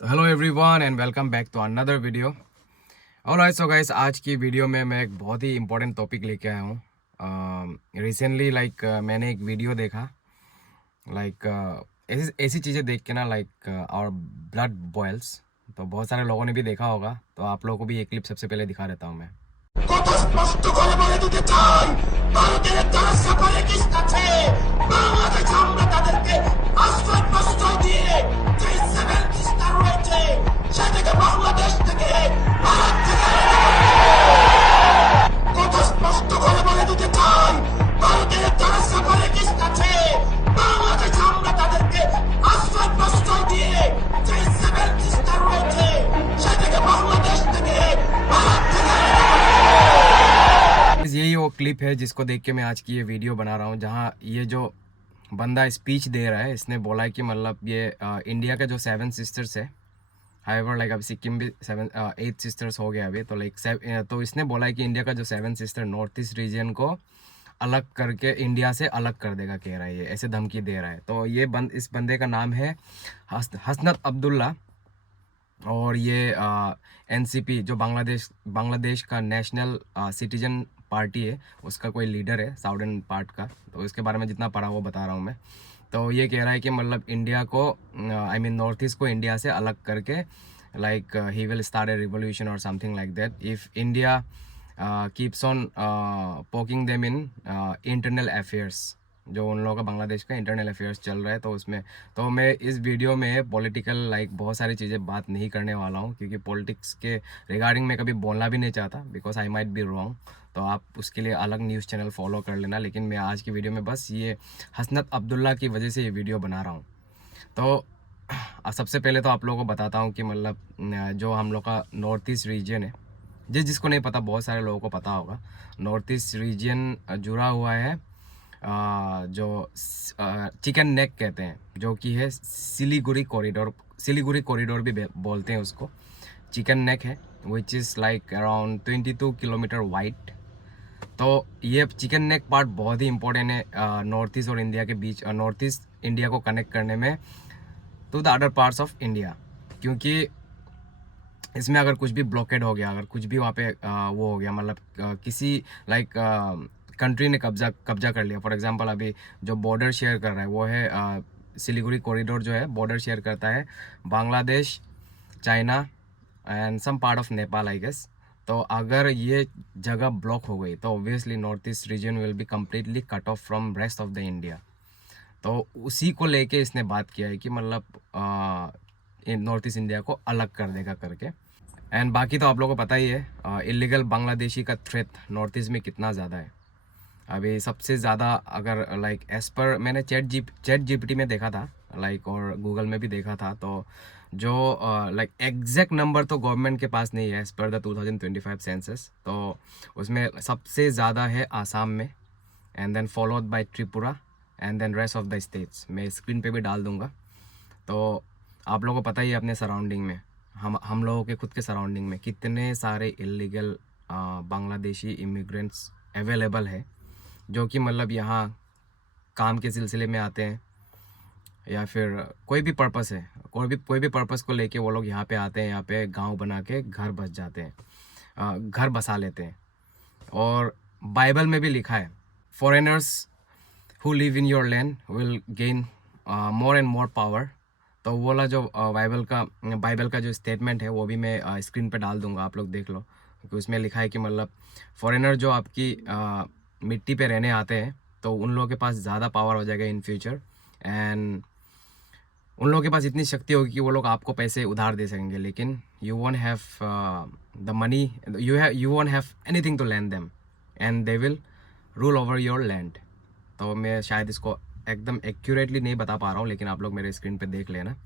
तो hello everyone and welcome back to another video. Alright so guys, आज की video में मैं एक बहुत ही इंपॉर्टेंट टॉपिक लेके आया हूँ। रिसेंटली मैंने एक वीडियो देखा। लाइक ऐसी ऐसी चीज़ें देख के ना आवर ब्लड बॉयल्स। तो बहुत सारे लोगों ने भी देखा होगा, तो आप लोगों को भी एक क्लिप सबसे पहले दिखा देता हूँ मैं। কথা স্পষ্ট করে বলে দিতে চাই, ভারতের যারা সেপারেটিস্ট আছে, বাংলাদেশে আমরা তাদেরকে আশ্রয় প্রশ্রয় দিয়ে যে সেভেন্টিস্টরা রয়েছে সেটাকে বাংলাদেশ থেকে ভারত থেকে কথা স্পষ্ট করে বলে দিতে চাই, ভারতের যারা সেপারেটিস্ট আছে, বাংলাদেশে আমরা তাদেরকে আশ্রয় প্রশ্রয় দিয়ে যে সেভেন্টিস্টরা রয়েছে সেটাকে বাংলাদেশ থেকে ভারত থেকে यही वो क्लिप है जिसको देख के मैं आज की ये वीडियो बना रहा हूँ, जहाँ ये जो बंदा स्पीच दे रहा है, इसने बोला है कि मतलब ये इंडिया के जो 7 सिस्टर्स है। हाइवर अभी सिक्किम भी 8 सिस्टर्स हो गया अभी, तो तो इसने बोला है कि इंडिया का जो 7 सिस्टर नॉर्थ ईस्ट रीजन को अलग करके इंडिया से अलग कर देगा, कह रहा है, ये ऐसे धमकी दे रहा है। तो ये इस बंदे का नाम है हसनत अब्दुल्ला, और ये एनसीपी जो बांग्लादेश का नेशनल सिटीजन पार्टी है, उसका कोई लीडर है साउदर्न पार्ट का। तो इसके बारे में जितना पढ़ा वो बता रहा हूँ मैं। तो ये कह रहा है कि मतलब इंडिया को नॉर्थ ईस्ट को इंडिया से अलग करके ही विल स्टार्ट ए रिवोल्यूशन और something like that if India keeps on poking them in internal affairs. जो उन लोगों का बांग्लादेश का इंटरनल अफेयर्स चल रहा है, तो उसमें तो मैं इस वीडियो में पॉलिटिकल बहुत सारी चीज़ें बात नहीं करने वाला हूँ, क्योंकि पॉलिटिक्स के रिगार्डिंग मैं कभी बोलना भी नहीं चाहता, because I might be wrong. तो आप उसके लिए अलग न्यूज़ चैनल फॉलो कर लेना। लेकिन मैं आज की वीडियो में बस ये हसनत अब्दुल्ला की वजह से ये वीडियो बना रहा हूँ। तो सबसे पहले तो आप लोगों को बताता हूँ कि जो हम लोग का नॉर्थ ईस्ट रीजन है, जिसको नहीं पता, बहुत सारे लोगों को पता होगा। नॉर्थ ईस्ट रीजन जुड़ा हुआ है जो चिकन नेक कहते हैं, जो कि है सिलीगुड़ी कॉरिडोर भी बोलते हैं उसको। चिकन नेक है which is around 22 kilometre wide. तो ये चिकन नेक पार्ट बहुत ही इंपॉर्टेंट है नॉर्थ ईस्ट और इंडिया के बीच, नॉर्थ ईस्ट इंडिया को कनेक्ट करने में to the other parts of India. क्योंकि इसमें अगर कुछ भी ब्लॉकेड हो गया, अगर कुछ भी वहाँ पे वो हो गया, किसी कंट्री ने कब्जा कर लिया। फॉर एग्जांपल अभी जो बॉर्डर शेयर कर रहा है वो है सिलीगुड़ी कॉरिडोर, जो है बॉर्डर शेयर करता है Bangladesh, China and some part of Nepal I guess. तो अगर ये जगह ब्लॉक हो गई तो obviously north east region will be completely cut off from rest of the India. तो उसी को लेके इसने बात किया है कि नॉर्थ ईस्ट इंडिया को अलग कर देगा करके। एंड बाकी तो आप लोगों को पता ही है इलीगल बांग्लादेशी का थ्रेट नॉर्थ ईस्ट में कितना ज़्यादा है। अभी सबसे ज़्यादा अगर एज पर मैंने चैट जीपीटी में देखा था और गूगल में भी देखा था, तो जो एग्जैक्ट नंबर तो गवर्नमेंट के पास नहीं है एज पर द 2025 सेंसस। तो उसमें सबसे ज़्यादा है आसाम में, and then followed by Tripura, and then rest of the states. मैं स्क्रीन पे भी डाल दूँगा। तो आप लोगों को पता ही है अपने सराउंडिंग में, हम लोगों के खुद के सराउंडिंग में कितने सारे इलीगल बांग्लादेशी इमिग्रेंट्स अवेलेबल है, जो कि यहाँ काम के सिलसिले में आते हैं, या फिर कोई भी पर्पस है, कोई भी पर्पस को लेके वो लोग यहाँ पे आते हैं, यहाँ पे गांव बना के घर बस जाते हैं, घर बसा लेते हैं। और बाइबल में भी लिखा है, foreigners who live in your land will gain more and more power. तो वो वाला जो बाइबल का जो स्टेटमेंट है वो भी मैं स्क्रीन पे डाल दूंगा, आप लोग देख लो। क्योंकि उसमें लिखा है कि फॉरेनर जो आपकी मिट्टी पे रहने आते हैं, तो उन लोगों के पास ज़्यादा पावर हो जाएगा इन फ्यूचर, एंड उन लोगों के पास इतनी शक्ति होगी कि वो लोग आपको पैसे उधार दे सकेंगे, लेकिन you won't have the money, you won't have anything to land them, and they will rule over your land. तो मैं शायद इसको एकदम एक्यूरेटली नहीं बता पा रहा हूँ, लेकिन आप लोग मेरे स्क्रीन पे देख लेना।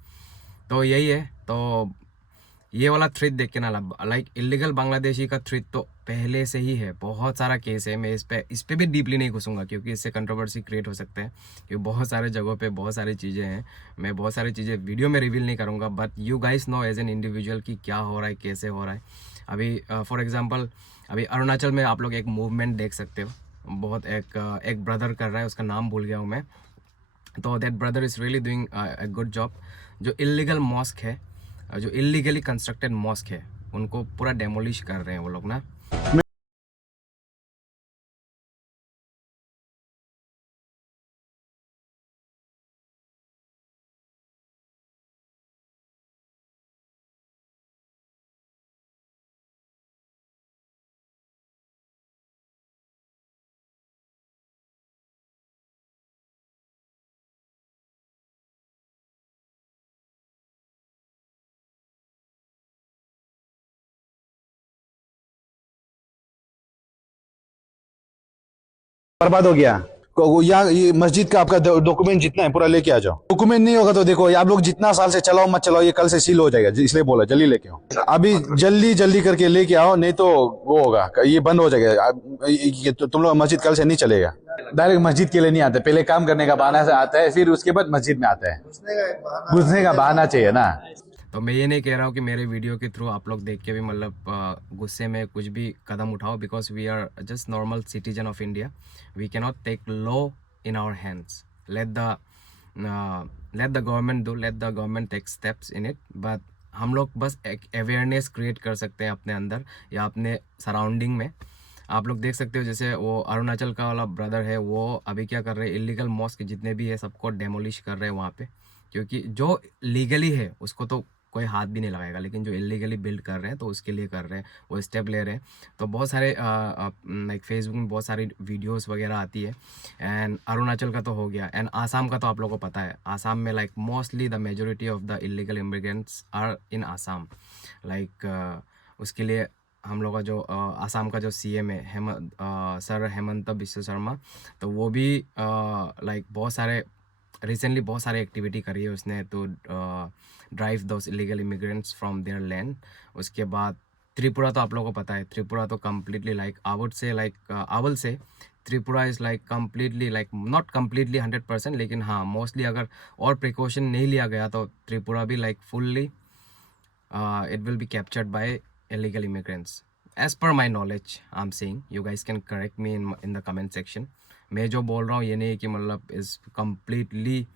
तो यही है। तो ये वाला थ्रेट देख के ना इलीगल बांग्लादेशी का थ्रेट तो पहले से ही है, बहुत सारा केस है। मैं इस पे भी डीपली नहीं घुसूंगा, क्योंकि इससे कंट्रोवर्सी क्रिएट हो सकते हैं, क्योंकि बहुत सारे जगहों पे बहुत सारी चीज़ें हैं। मैं बहुत सारी चीज़ें वीडियो में रिवील नहीं करूँगा, but you guys know as an individual कि क्या हो रहा है, कैसे हो रहा है। अभी फॉर एग्जाम्पल अभी अरुणाचल में आप लोग एक मूवमेंट देख सकते हो, बहुत एक ब्रदर कर रहा है, उसका नाम भूल गया हूँ मैं। तो that brother is really doing a good job. जो इलीगल मॉस्क है जो इलीगली कंस्ट्रक्टेड मॉस्क है उनको पूरा डेमोलिश कर रहे हैं वो लोग ना। बर्बाद हो गया। यहाँ ये मस्जिद का आपका डॉक्यूमेंट जितना है पूरा लेके आ जाओ। डॉक्यूमेंट नहीं होगा तो देखो आप लोग जितना साल से चलाओ मत चलाओ, ये कल से सील हो जाएगा, इसलिए बोला जल्दी लेके आओ। अभी जल्दी जल्दी करके लेके आओ, नहीं तो वो होगा, ये बंद हो जाएगा। तुम लोग मस्जिद कल से नहीं चलेगा। डायरेक्ट मस्जिद के लिए नहीं आते, पहले काम करने का बहाना से आता है, फिर उसके बाद मस्जिद में आता है। घुसने का बहाना चाहिए ना। तो मैं ये नहीं कह रहा हूँ कि मेरे वीडियो के थ्रू आप लोग देख के भी मतलब गुस्से में कुछ भी कदम उठाओ, because we are just normal citizen of India. We cannot take law in our hands. Let the government do, let the government take steps in it. But हम लोग बस एक अवेयरनेस क्रिएट कर सकते हैं अपने अंदर या अपने सराउंडिंग में। आप लोग देख सकते हो जैसे वो अरुणाचल का वाला ब्रदर है, वो अभी क्या कर रहे हैं, इलीगल मॉस्क जितने भी है सबको डेमोलिश कर रहे हैं वहाँ पे। क्योंकि जो लीगली है उसको तो कोई हाथ भी नहीं लगाएगा, लेकिन जो इलीगली बिल्ड कर रहे हैं तो उसके लिए कर रहे हैं, वो स्टेप ले रहे हैं। तो बहुत सारे लाइक फेसबुक में बहुत सारी वीडियोस वगैरह आती है। एंड अरुणाचल का तो हो गया, एंड आसाम का तो आप लोगों को पता है। आसाम में like mostly the majority of the illegal immigrants are in Assam. Like उसके लिए हम लोग का जो आसाम का जो सीएम है सर हेमंत बिस्वा शर्मा, तो वो भी लाइक बहुत सारे रिसेंटली बहुत सारी एक्टिविटी करी है उसने तो drive those illegal immigrants from there land. उसके बाद त्रिपुरा तो आप लोगों को पता है, त्रिपुरा तो कम्प्लीटली लाइक आवल से Tripura is like completely like not completely 100%, लेकिन हाँ मोस्टली अगर और प्रिकॉशन नहीं लिया गया तो त्रिपुरा भी like fully it will be captured by illegal immigrants as per my knowledge I'm saying. You guys can correct me in the comment section. मैं जो बोल रहा हूँ ये नहीं कि मतलब इज़ कम्प्लीटली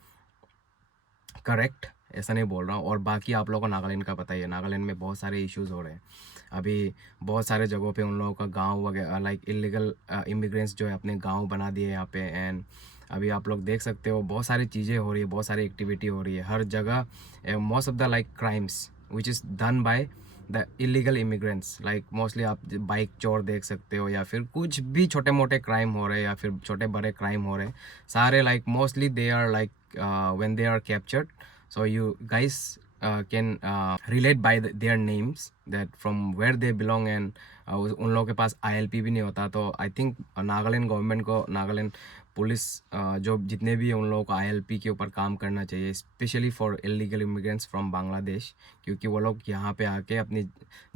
करेक्ट, ऐसा नहीं बोल रहा हूँ। और बाकी आप लोगों को नागालैंड का पता ही है, नागालैंड में बहुत सारे इश्यूज हो रहे हैं अभी। बहुत सारे जगहों पे उन लोगों का गांव वगैरह लाइक इलीगल इमिग्रेंट्स जो है अपने गांव बना दिए यहाँ पे। एंड अभी आप लोग देख सकते हो बहुत सारी चीज़ें हो रही है, बहुत सारी एक्टिविटी हो रही है हर जगह। Most of the like crimes which is done by the illegal immigrants, like mostly आप बाइक चोर देख सकते हो, या फिर कुछ भी छोटे मोटे क्राइम हो रहे हैं या फिर छोटे बड़े क्राइम हो रहे हैं सारे, like mostly they are like when they are captured, so you guys can relate by their names that from where they belong। and उन लोगों के पास ILP भी नहीं होता। तो आई थिंक नागालैंड गवर्नमेंट को, नागालैंड पुलिस जो जितने भी हैं उन लोगों को ILP के ऊपर काम करना चाहिए, specially for illegal immigrants from Bangladesh. क्योंकि वो लोग यहाँ पे आके अपनी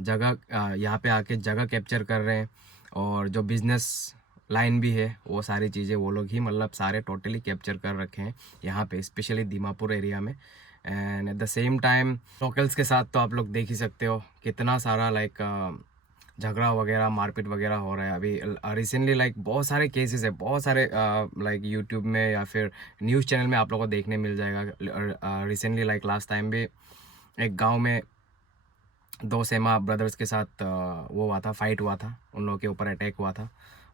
जगह यहाँ पे आके जगह कैप्चर कर रहे हैं, और जो बिजनेस लाइन भी है वो सारी चीज़ें वो लोग ही मतलब सारे टोटली कैप्चर कर रखे हैं यहाँ पे, स्पेशली दीमापुर एरिया में। And at the same time locals के साथ तो आप लोग देख ही सकते हो कितना सारा लाइक झगड़ा वगैरह मारपीट वगैरह हो रहा है अभी रिसेंटली। लाइक बहुत सारे केसेस है, बहुत सारे लाइक यूट्यूब में या फिर न्यूज़ चैनल में आप लोगों को देखने मिल जाएगा। रिसेंटली लाइक लास्ट टाइम भी एक गाँव में दो सेमा ब्रदर्स के साथ वो हुआ था, फाइट हुआ था, उन लोगों के ऊपर अटैक हुआ था।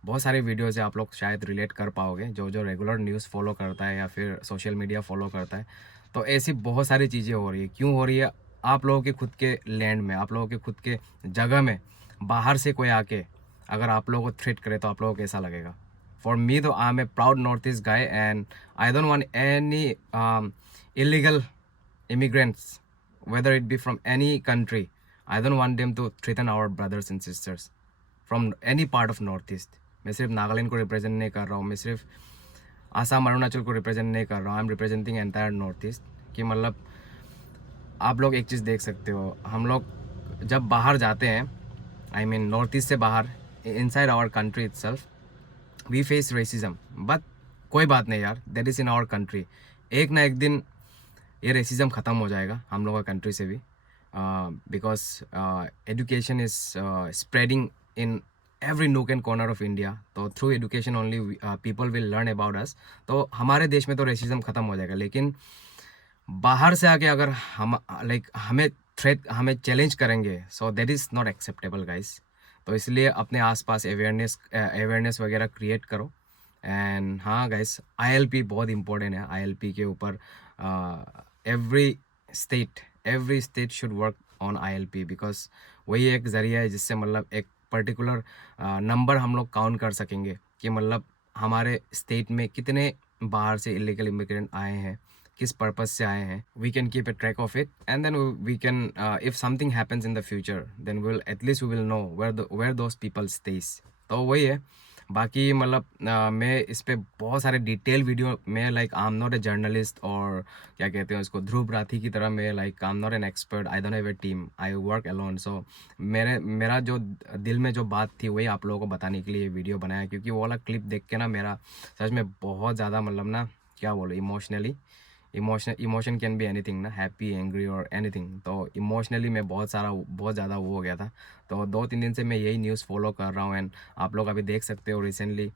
बहुत सारे वीडियोज़ है, आप लोग शायद रिलेट कर पाओगे जो रेगुलर न्यूज़ फॉलो करता है या फिर सोशल मीडिया फॉलो करता है। तो ऐसी बहुत सारी चीज़ें हो रही है। क्यों हो रही है? आप लोगों के खुद के लैंड में, आप लोगों के खुद के जगह में बाहर से कोई आके अगर आप लोगों को थ्रेट करे तो आप लोगों को कैसा लगेगा? फॉर मी तो I am a proud north east guy and I don't want any illegal immigrants whether it be from any country. I don't want them to threaten our brothers and sisters from any part of North East. मैं सिर्फ नागालैंड को represent नहीं कर रहा हूँ, मैं सिर्फ आसाम अरुणाचल को रिप्रेजेंट नहीं कर रहा हूँ, I am representing entire north east. कि मतलब आप लोग एक चीज़ देख सकते हो, हम लोग जब बाहर जाते हैं, आई मीन नॉर्थ ईस्ट से बाहर, inside our country itself we face racism. But कोई बात नहीं यार, that is in our country. एक ना एक दिन ये रेसिज्म ख़त्म हो जाएगा हम लोगों का कंट्री से भी, because education is spreading in every nook and corner of India. तो through education only people will learn about us. तो हमारे देश में तो रेसिज्म ख़त्म हो जाएगा, लेकिन बाहर से आके अगर हम लाइक हमें थ्रेट हमें चैलेंज करेंगे, so that is not acceptable guys. तो इसलिए अपने आसपास अवेयरनेस वगैरह क्रिएट करो। एंड हाँ गाइस, आईएलपी बहुत इंपॉर्टेंट है। आईएलपी के ऊपर every state should work on ILP, because वही एक ज़रिया है जिससे मतलब एक पर्टिकुलर नंबर हम लोग काउंट कर सकेंगे कि मतलब हमारे स्टेट में कितने बाहर से इलीगल इमिग्रेंट आए हैं, किस पर्पस से आए हैं। We can keep a track of it and then we can if something happens in the future then will at least we will know where those people stage. तो वही है। बाकी मतलब मैं इस पे बहुत सारे डिटेल वीडियो में like I am not a journalist, और क्या कहते हैं उसको, ध्रुव राठी की तरह मैं like I am not an expert, I don't have a team, I work alone. So मेरा जो दिल में जो बात थी वही आप लोगों को बताने के लिए वीडियो बनाया, क्योंकि वो वाला क्लिप देख के ना मेरा सच में बहुत ज़्यादा मतलब ना क्या बोलो, इमोशन कैन बी एनीथिंग ना, हैप्पी, एंग्री और एनीथिंग। तो इमोशनली मैं बहुत ज़्यादा वो हो गया था। तो 2-3 दिन से मैं यही न्यूज़ फॉलो कर रहा हूँ। एंड आप लोग अभी देख सकते हो रिसेंटली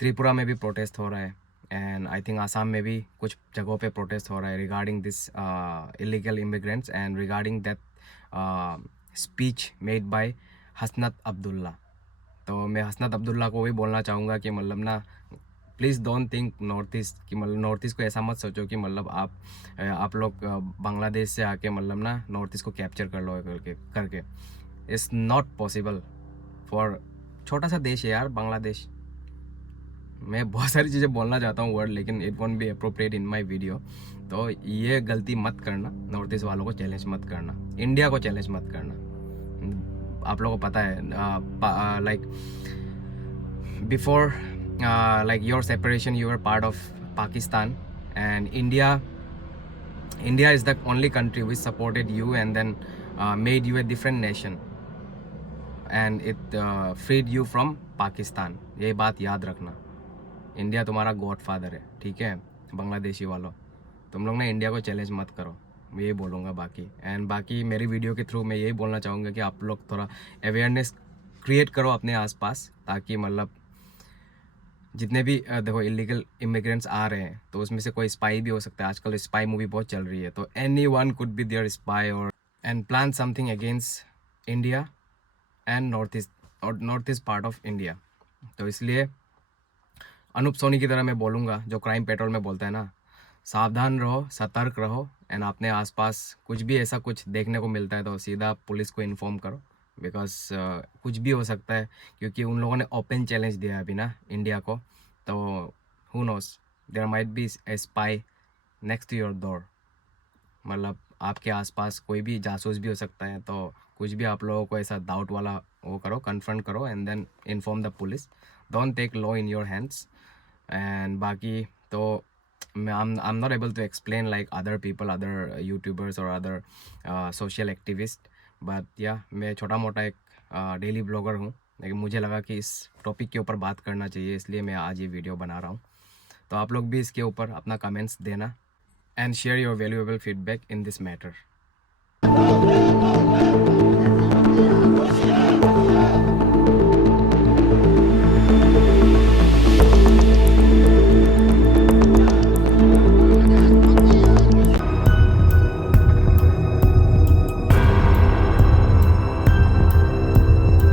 त्रिपुरा में भी प्रोटेस्ट हो रहा है, एंड आई थिंक आसाम में भी कुछ जगहों पे प्रोटेस्ट हो रहा है regarding this illegal immigrants and regarding that speech made by Hasnat Abdullah. तो मैं हसनत अब्दुल्ला को वही बोलना चाहूँगा कि मतलब ना please don't think north east कि मतलब नॉर्थ ईस्ट को ऐसा मत सोचो कि मतलब आप लोग बांग्लादेश से आके मतलब ना नॉर्थ ईस्ट को कैप्चर कर लो करके इट्स नॉट पॉसिबल फॉर छोटा सा देश है यार बांग्लादेश। मैं बहुत सारी चीज़ें बोलना चाहता हूँ वर्ड, लेकिन it won't be appropriate in my video. तो ये गलती मत करना, नॉर्थ ईस्ट वालों को चैलेंज मत करना, इंडिया को चैलेंज मत करना। आप लोगों को पता है like before like your separation you were part of Pakistan, and India is the only country which supported you and then made you a different nation and it freed you from Pakistan। ये बात याद रखना, India तुम्हारा godfather है, ठीक है। बांग्लादेशी वालों, तुम लोग ना इंडिया को चैलेंज मत करो, मैं ये बोलूँगा। बाकी मेरी वीडियो के थ्रू मैं यही बोलना चाहूँगा कि आप लोग थोड़ा अवेयरनेस क्रिएट करो अपने आसपास, ताकि मतलब जितने भी देखो इलीगल इमिग्रेंट्स आ रहे हैं तो उसमें से कोई स्पाई भी हो सकता है। आजकल स्पाई मूवी बहुत चल रही है, तो anyone could be their spy और and plan something against India and north east part of India. तो इसलिए अनूप सोनी की तरह मैं बोलूँगा, जो क्राइम पेट्रोल में बोलता है ना, सावधान रहो, सतर्क रहो, एंड अपने आसपास कुछ भी ऐसा कुछ देखने को मिलता है तो सीधा पुलिस को इन्फॉर्म करो, बिकॉज कुछ भी हो सकता है, क्योंकि उन लोगों ने ओपन चैलेंज दिया है अभी ना इंडिया को। तो who knows, there might be a spy next to your door. मतलब आपके आसपास कोई भी जासूस भी हो सकता है। तो कुछ भी आप लोगों को ऐसा डाउट वाला वो करो, कन्फ्रंट करो and then inform the police, don't take law in your hands. And बाकी तो I'm not able to explain like other people, other YouTubers or other social activists, but yeah, मैं छोटा मोटा एक डेली ब्लॉगर हूँ, लेकिन मुझे लगा कि इस टॉपिक के ऊपर बात करना चाहिए, इसलिए मैं आज ये वीडियो बना रहा हूँ। तो आप लोग भी इसके ऊपर अपना कमेंट्स देना and share your valuable feedback in this matter.